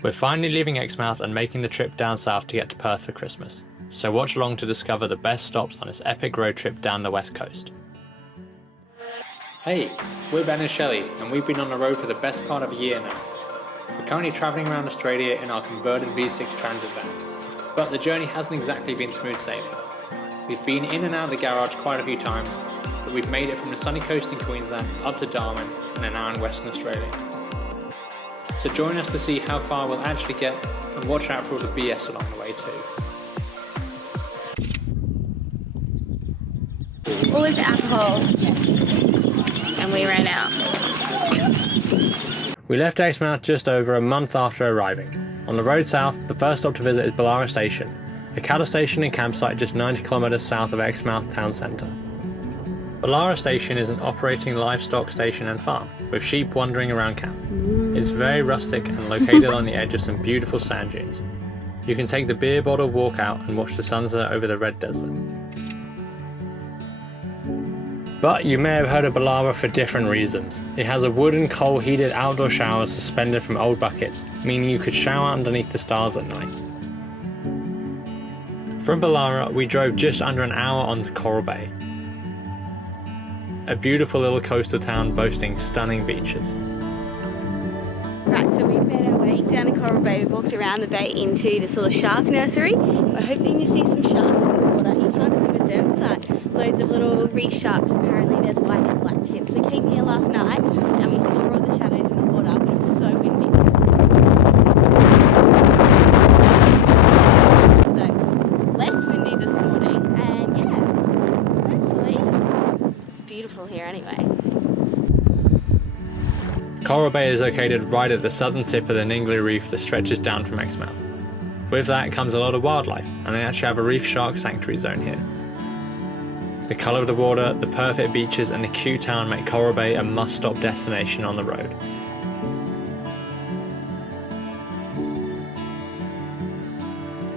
We're finally leaving Exmouth and making the trip down south to get to Perth for Christmas, so watch along to discover the best stops on this epic road trip down the west coast. Hey, we're Ben and Shelley, and we've been on the road for the best part of a year now. We're currently travelling around Australia in our converted V6 transit van, but the journey hasn't exactly been smooth sailing. We've been in and out of the garage quite a few times, but we've made it from the sunny coast in Queensland up to Darwin and are now in Western Australia. So join us to see how far we'll actually get, and watch out for all the BS along the way too. All this alcohol, and we ran out. We left Exmouth just over a month after arriving. On the road south, the first stop to visit is Lara Station, a cattle station and campsite just 90 kilometres south of Exmouth town centre. Lara Station is an operating livestock station and farm, with sheep wandering around camp. It's very rustic and located on the edge of some beautiful sand dunes. You can take the beer bottle walk out and watch the sunset over the red desert. But you may have heard of Lara for different reasons. It has a wooden coal heated outdoor shower suspended from old buckets, meaning you could shower underneath the stars at night. From Lara, we drove just under an hour onto Coral Bay, a beautiful little coastal town boasting stunning beaches. Right, so we made our way down to Coral Bay. We walked around the bay into this little shark nursery. We're hoping to see some sharks in the water. You can't swim with them, but loads of little reef sharks. Apparently there's white and black tips. We came here last night and we saw all the shadows in the water, but it was so windy. So it's less windy this morning, and yeah, hopefully it's beautiful here anyway. Coral Bay is located right at the southern tip of the Ningley Reef that stretches down from Exmouth. With that comes a lot of wildlife, and they actually have a reef shark sanctuary zone here. The colour of the water, the perfect beaches and the cute town make Coral Bay a must-stop destination on the road.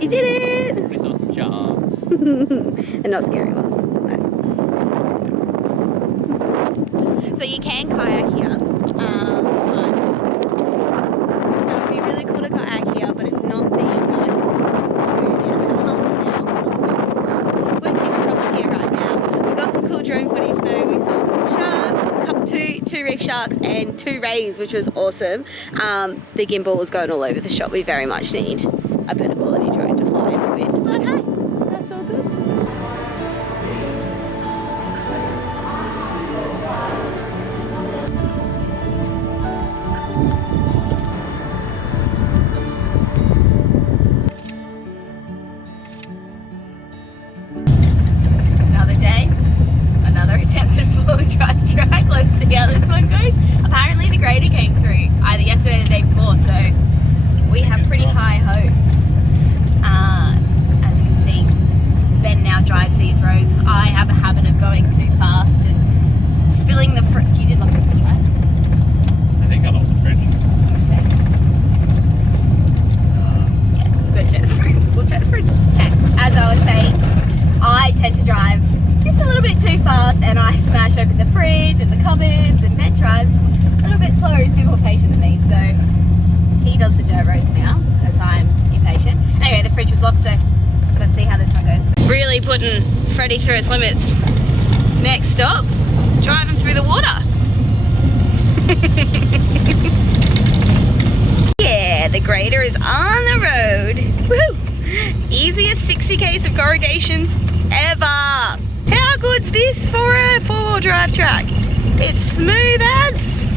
You did it! We saw some sharks. And not scary ones. Nice ones. So you can kayak here. So it would be really cool to kayak here, but it's not the nicest one. We're probably here right now. We got some cool drone footage though. We saw some sharks, two reef sharks and 2 rays, which was awesome. The gimbal was going all over the shop. We very much need a better quality drone to fly in the wind, but hey, that's all good. Another day, another attempted full drive track. Let's see how this one goes. Apparently the grader came through either yesterday or the day before, so we have pretty high hopes. As you can see, Ben now drives these roads. I have a habit of going too fast and spilling the fridge. You did lock the fridge, right? I think I locked the fridge. Yeah, we'll check the fridge. We'll check the fridge. Okay. As I was saying, I tend to drive just a little bit too fast and I smash open the fridge and the cupboards, and Ben drives a little bit slower. He's a bit more patient than me, so he does the dirt roads now because I'm impatient. Anyway, the fridge was locked, so let's see how this one goes. Really putting Freddie through its limits. Next stop, driving through the water. Yeah, the grader is on the road. Woo! Easiest 60 k's of corrugations ever. How good's this for a 4-wheel drive track? It's smooth as.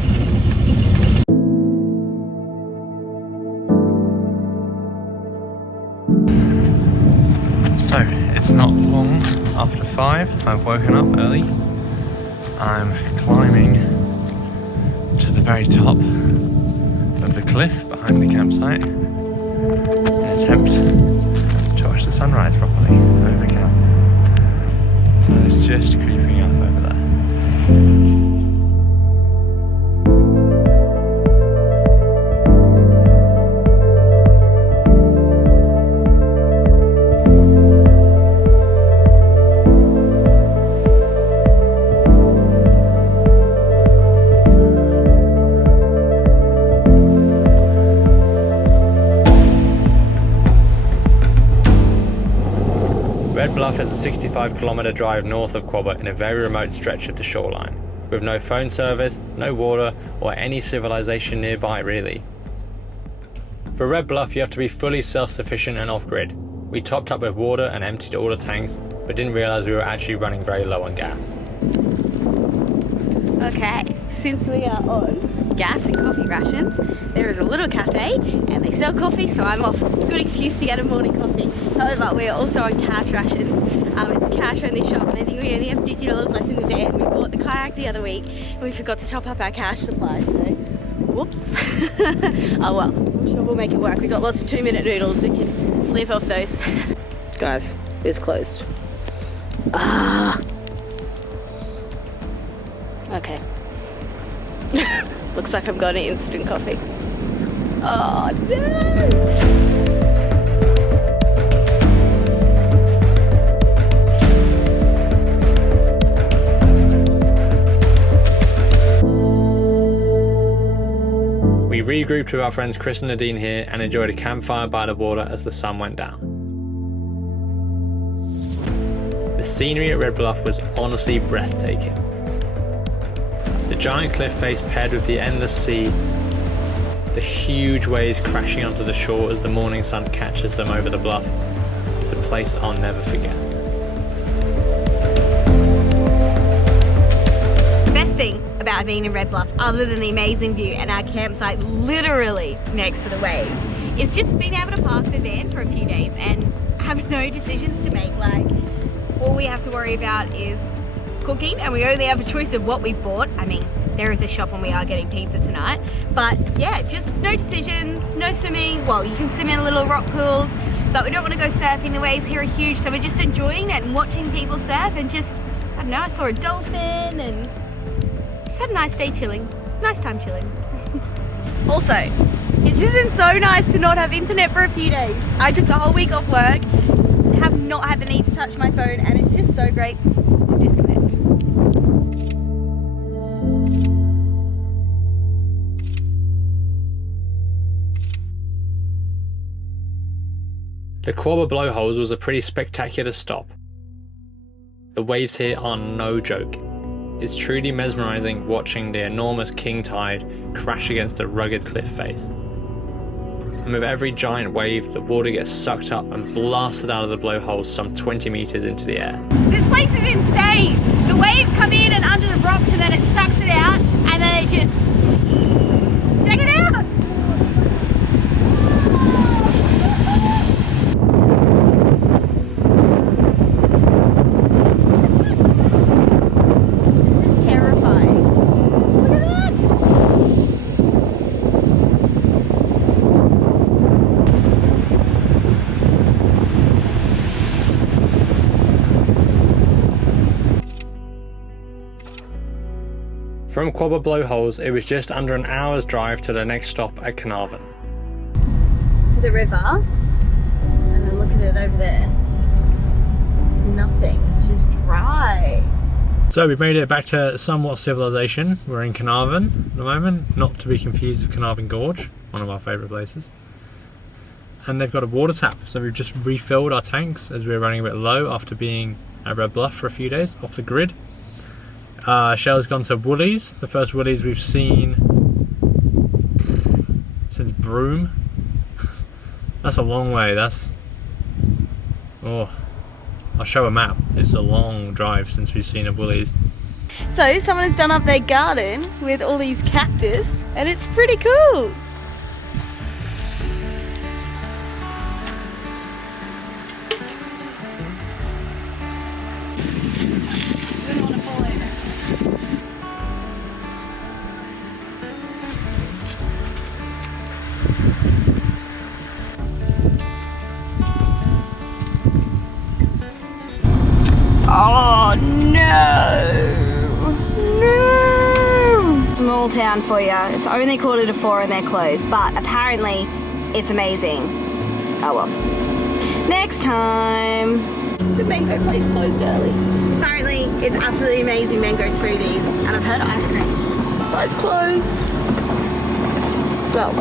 So, it's not long after 5, I've woken up early. I'm climbing to the very top of the cliff behind the campsite in an attempt to watch the sunrise properly over camp. So it's just creeping up over there. Red Bluff is a 65-kilometre drive north of Quobba in a very remote stretch of the shoreline, with no phone service, no water, or any civilization nearby really. For Red Bluff you have to be fully self-sufficient and off-grid. We topped up with water and emptied all the tanks, but didn't realise we were actually running very low on gas. Okay, since we are on gas and coffee rations, there is a little cafe and they sell coffee, so I'm off. Good excuse to get a morning coffee. However, we are also on cash rations. It's a cash-only shop, and I think we only have $50 left in the day, and we bought the kayak the other week and we forgot to top up our cash supply, so whoops. Oh well, I'm sure we'll make it work. We've got lots of 2-minute noodles, we can live off those. Guys, it's closed. Okay. Looks like I've got an instant coffee. Oh no! We regrouped with our friends Chris and Nadine here and enjoyed a campfire by the water as the sun went down. The scenery at Red Bluff was honestly breathtaking. The giant cliff face paired with the endless sea, the huge waves crashing onto the shore as the morning sun catches them over the bluff. It's a place I'll never forget. The best thing about being in Red Bluff, other than the amazing view and our campsite literally next to the waves, is just being able to park the van for a few days and have no decisions to make. Like, all we have to worry about is cooking, and we only have a choice of what we've bought. I mean, there is a shop and we are getting pizza tonight, but yeah, just no decisions, no swimming. Well, you can swim in little rock pools, but we don't want to go surfing. The waves here are huge, so we're just enjoying it and watching people surf, and just, I don't know, I saw a dolphin and just had a nice day chilling. Nice time chilling. Also, it's just been so nice to not have internet for a few days. I took the whole week off work, have not had the need to touch my phone, and it's just so great to disconnect. The Koala Blowholes was a pretty spectacular stop. The waves here are no joke. It's truly mesmerising watching the enormous king tide crash against the rugged cliff face. And with every giant wave, the water gets sucked up and blasted out of the blowholes some 20 metres into the air. This place is insane! The waves come in and under the rocks, and then it sucks it out, and then it just... Check it out! This is terrifying. Look at that! From Koala Blowholes, it was just under an hour's drive to the next stop at Carnarvon. The river, and then look at it over there. It's nothing, it's just dry. So we've made it back to somewhat civilization. We're in Carnarvon at the moment, not to be confused with Carnarvon Gorge, one of our favourite places. And they've got a water tap, so we've just refilled our tanks as we were running a bit low after being at Red Bluff for a few days, off the grid. Shell's gone to Woolies, the first Woolies we've seen since Broome. That's a long way, that's... Oh, I'll show a map. It's a long drive since we've seen a Woolies. So someone has done up their garden with all these cactus, and it's pretty cool. Oh no! No! Small town for you. It's only 3:45 and they're closed, but apparently it's amazing. Oh well. Next time. The mango place closed early. Apparently it's absolutely amazing mango smoothies, and I've heard ice cream, but it's closed. Well.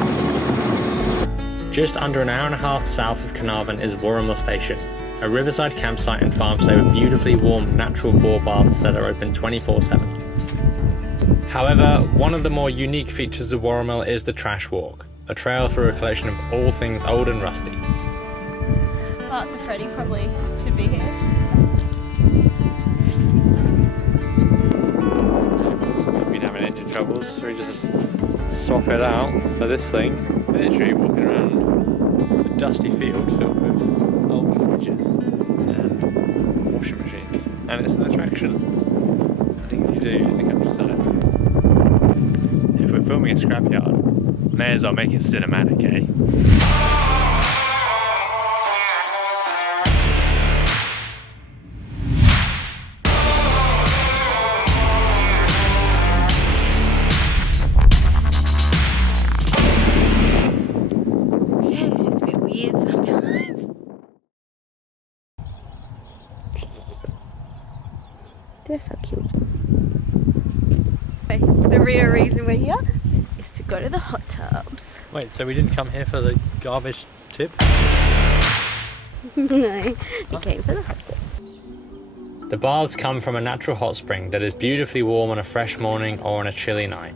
Just under an hour and a half south of Carnarvon is Warrenville Station, a riverside campsite and farmstay with beautifully warm natural bore baths that are open 24/7. However, one of the more unique features of Warrenville is the Trash Walk, a trail through a collection of all things old and rusty. Parts of Freddie probably should be here. We've been having engine troubles, so we just swap it out for this thing. It's literally walking around a dusty field filled with old fridges and washing machines, and it's an attraction. I think you do in the countryside. If we're filming a scrapyard, may as well make it cinematic, eh? They're so cute. The real reason we're here is to go to the hot tubs. Wait, so we didn't come here for the garbage tip? No, we came for the hot tub. The baths come from a natural hot spring that is beautifully warm on a fresh morning or on a chilly night.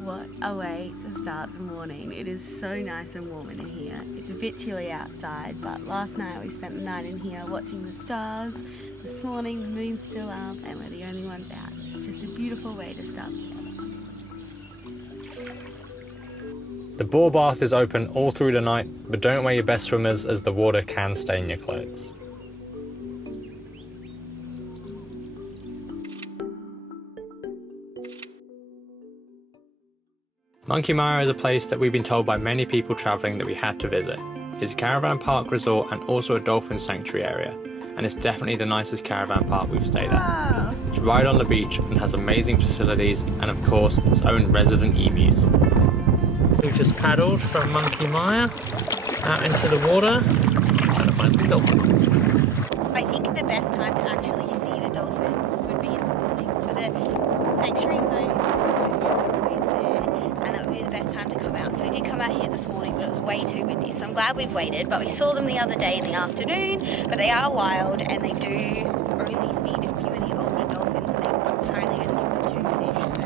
What a way to start the morning. It is so nice and warm in here. It's a bit chilly outside, but last night we spent the night in here watching the stars. This morning the moon's still up and we're the only ones out. It's just a beautiful way to start the day. The bore bath is open all through the night, but don't wear your best swimmers as the water can stain your clothes. Monkey Mara is a place that we've been told by many people travelling that we had to visit. It's a caravan park resort and also a dolphin sanctuary area, and it's definitely the nicest caravan park we've stayed at. Wow. It's right on the beach and has amazing facilities and of course its own resident emus. We've just paddled from Monkey Mire out into the water trying to find some dolphins. I think the best time to actually see the dolphins would be in the morning. So the sanctuary zone is just always there, and that would be the best time to come out. So we did come out here this morning, but it was way too windy. So I'm glad we've waited. But we saw them the other day in the afternoon. But they are wild, and they do only feed a few of the older dolphins, and they apparently only give them 2 fish. So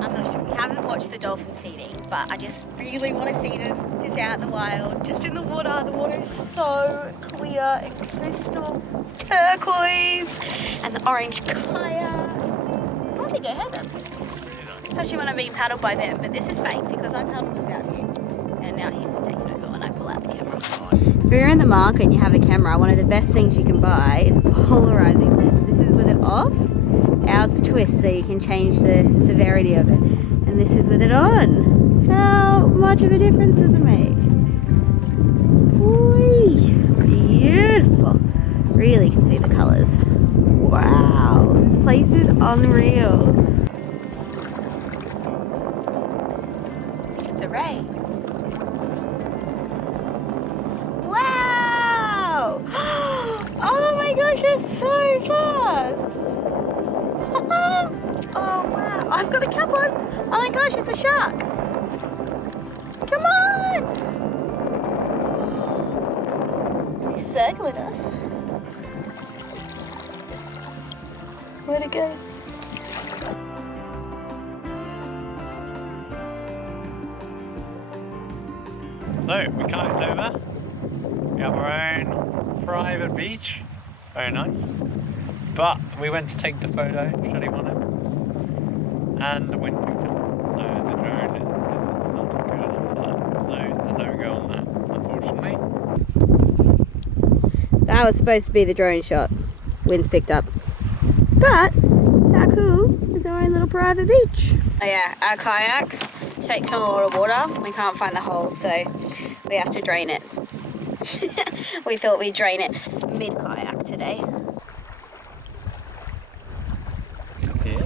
I'm not sure. We haven't watched the dolphin feeding, but I just really want to see them just out in the wild, just in the water. The water is so clear and crystal turquoise, and the orange kayak. It's lovely to have them, especially when I'm being paddled by them. But this is fake because I paddled us out here, and now he's taking over when I pull out the camera. If you're in the market and you have a camera, one of the best things you can buy is a polarizing lens. This is with it off. Ours twists so you can change the severity of it. And this is with it on. How much of a difference does it make? Whee! Beautiful. Really can see the colours. Wow, this place is unreal. It's a ray. Wow! Oh my gosh, that's so fast! Oh wow, I've got a cap on. Oh my gosh, it's a shark. Come on! He's circling us. Where'd it go? So we kayaked over. We have our own private beach. Very nice. But we went to take the photo, Shelley wanted, and the wind picked up. So the drone is not good enough for that. So it's a no-go on that, unfortunately. That was supposed to be the drone shot. Wind's picked up. But how cool is our own little private beach? Oh yeah, our kayak takes on a lot of water. We can't find the hole, so we have to drain it. We thought we'd drain it mid-kayak today. Here.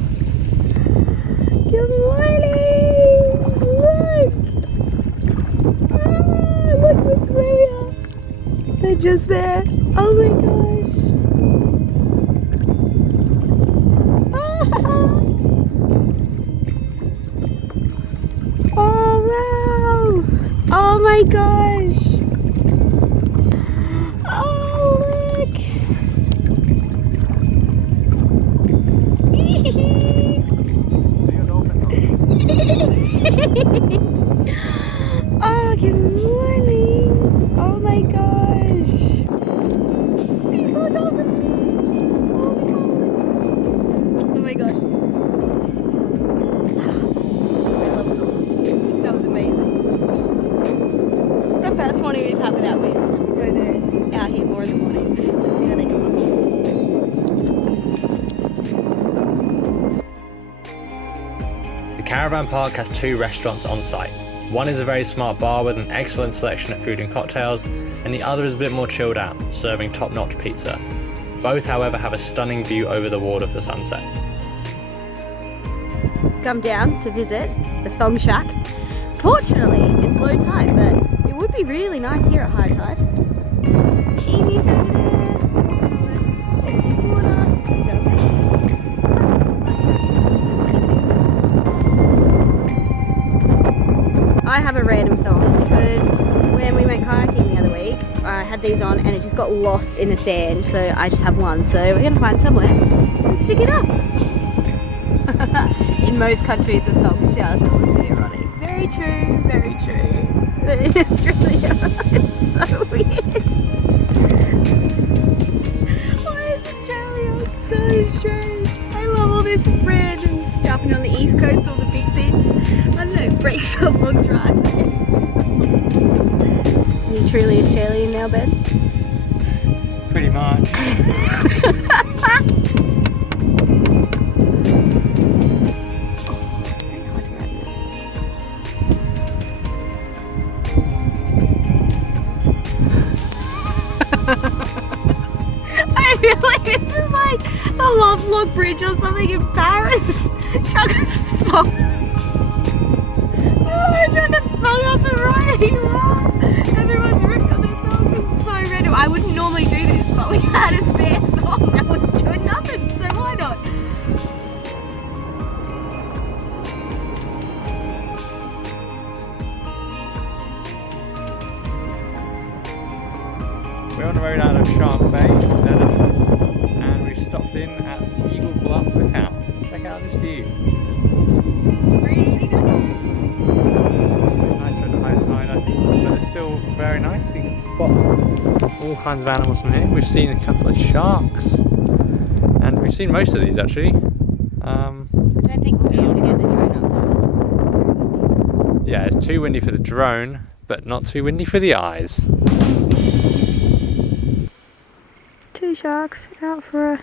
Good morning! Look! Ah, look what's there! They're just there. Oh my gosh! Ah. Oh wow! Oh my gosh! Oh wow! morning. Oh my gosh. We saw a dolphin. Oh my gosh. That was amazing. This is the first morning we've had without wind. We know they're out here more in the morning. Let's see how they come up. The caravan park has 2 restaurants on site. One is a very smart bar with an excellent selection of food and cocktails, and the other is a bit more chilled out, serving top-notch pizza. Both, however, have a stunning view over the water for sunset. Come down to visit the Thong Shack. Fortunately, it's low tide, but it would be really nice here at high tide. Some emus over there. Water. I have a random thong because when we went kayaking the other week, I had these on and it just got lost in the sand, so I just have one. So we're going to find somewhere and stick it up. In most countries, a thong shelter would be ironic. Very true, very true. But in Australia, it's so weird. Why is Australia so strange? I love all this random stuff, and on the east coast, all the big things. I don't know, breaks up long drives, I guess. Are you truly Australian now, Ben? Pretty much. I feel like this is like the Lovelock Bridge or something in Paris. Chuck a thong. Chuck a thong off the right. Everyone's ripped on their thong. It's so random. I wouldn't normally do this, but we had a spare thong that was doing nothing, so why not? We're on the road out of Shark Bay, and we've stopped in at Eagle Bluff Lookout. Check out this view. Really nice. Nice for the high tide, I think, but it's still very nice. We can spot all kinds of animals from here. We've seen a couple of sharks, and we've seen most of these actually. I don't think we'll be able to get the drone up there. Yeah, it's too windy for the drone, but not too windy for the eyes. 2 sharks out for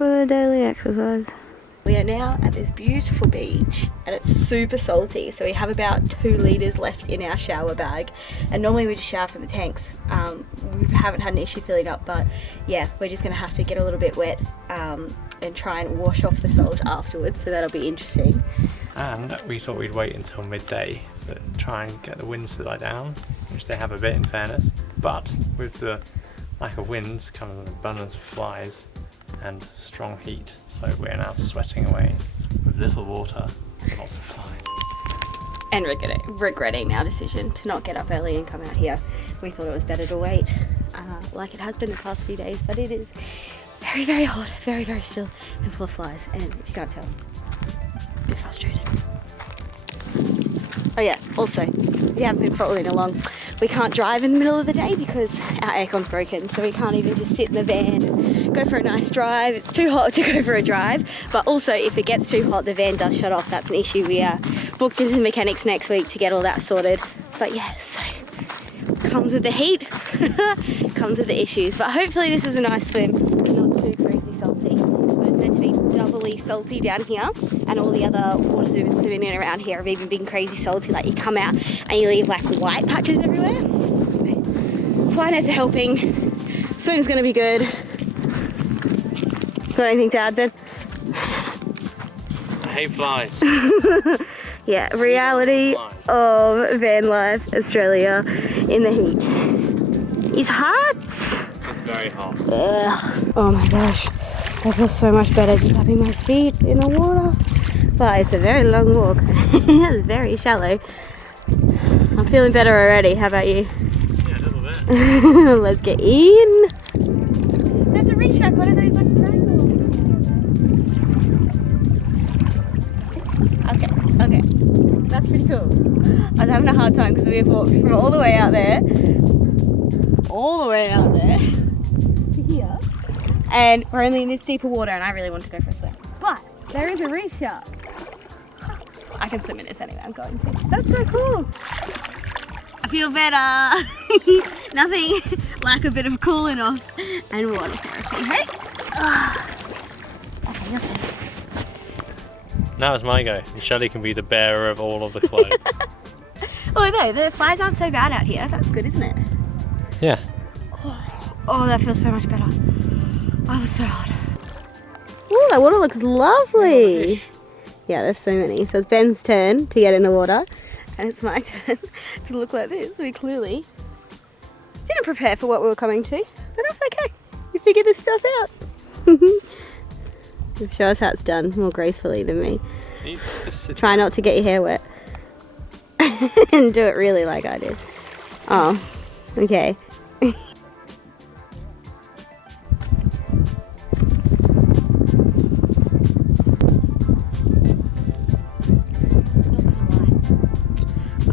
a daily exercise. We are now at this beautiful beach and it's super salty, so we have about 2 litres left in our shower bag, and normally we just shower from the tanks. We haven't had an issue filling up, but yeah, we're just going to have to get a little bit wet and try and wash off the salt afterwards, so that'll be interesting. And we thought we'd wait until midday but try and get the winds to die down, which they have a bit in fairness, but with the lack of winds comes an abundance of flies and strong heat, so we're now sweating away with little water and lots of flies. And regretting our decision to not get up early and come out here. We thought it was better to wait, like it has been the past few days, but it is very, very hot, very, very still and full of flies, and if you can't tell, a bit frustrated. Oh yeah, also, if you haven't been following along, we can't drive in the middle of the day because our aircon's broken, so we can't even just sit in the van and go for a nice drive. It's too hot to go for a drive, but also if it gets too hot, the van does shut off. That's an issue. We are booked into the mechanics next week to get all that sorted. But yeah, so comes with the heat, comes with the issues. But hopefully this is a nice swim, not too crazy salty. But it's meant to be doubly salty down here, and all the other waters we've been swimming in around here have even been crazy salty. Like you come out and you leave like white patches everywhere. Fly nets are helping. Swim's gonna be good. Got anything to add, Ben? I hate flies. Yeah, reality of van life, Australia in the heat. It's hot. It's very hot. Ugh. Oh my gosh, I feel so much better just having my feet in the water. But it's a very long walk. It's very shallow. I'm feeling better already. How about you? Yeah, a little bit. Let's get in. There's a reef shack. What are those, like a triangle? Okay. That's pretty cool. I was having a hard time because we have walked from all the way out there to here, and we're only in this deeper water, and I really want to go for a swim. But there is a reef shark. I can swim in this anyway, I'm going to. That's so cool. I feel better. Nothing like a bit of cooling off and water therapy, hey? Okay, you're fine. Now it's my go, and Shelley can be the bearer of all of the clothes. Oh no, the flies aren't so bad out here. That's good, isn't it? Yeah. Oh, that feels so much better. Oh, it was so hard. Oh, that water looks lovely. Yeah, there's so many. So it's Ben's turn to get in the water, and it's my turn to look like this. We clearly didn't prepare for what we were coming to, but that's okay. We figured this stuff out. Show us how it's done more gracefully than me. Try not to get your hair wet. And do it really like I did. Oh, okay. I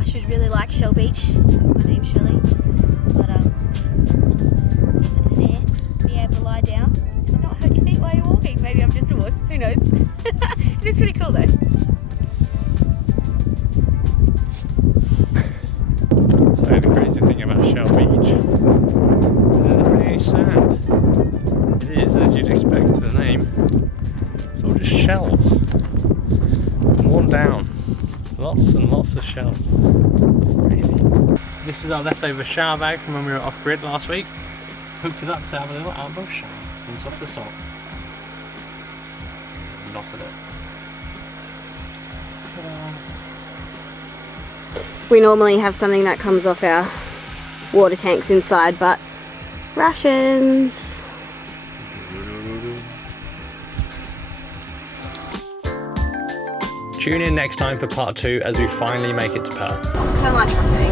should really like Shell Beach because my name's Shelley. But in the sand, be able to lie down and not hurt your feet while you're walking. Maybe I'm just a wuss, who knows? It is pretty cool though. So the crazy thing about Shell Beach is there's not really any sand. It is, as you'd expect to the name, it's all just shells. One down. Lots and lots of shells. Crazy. This is our leftover shower bag from when we were off grid last week. Hooked it up to have a little outdoor shower. Rinse off the salt. And off with it. We normally have something that comes off our water tanks inside, but rations. Tune in next time for part 2 as we finally make it to Perth. Don't like traffic.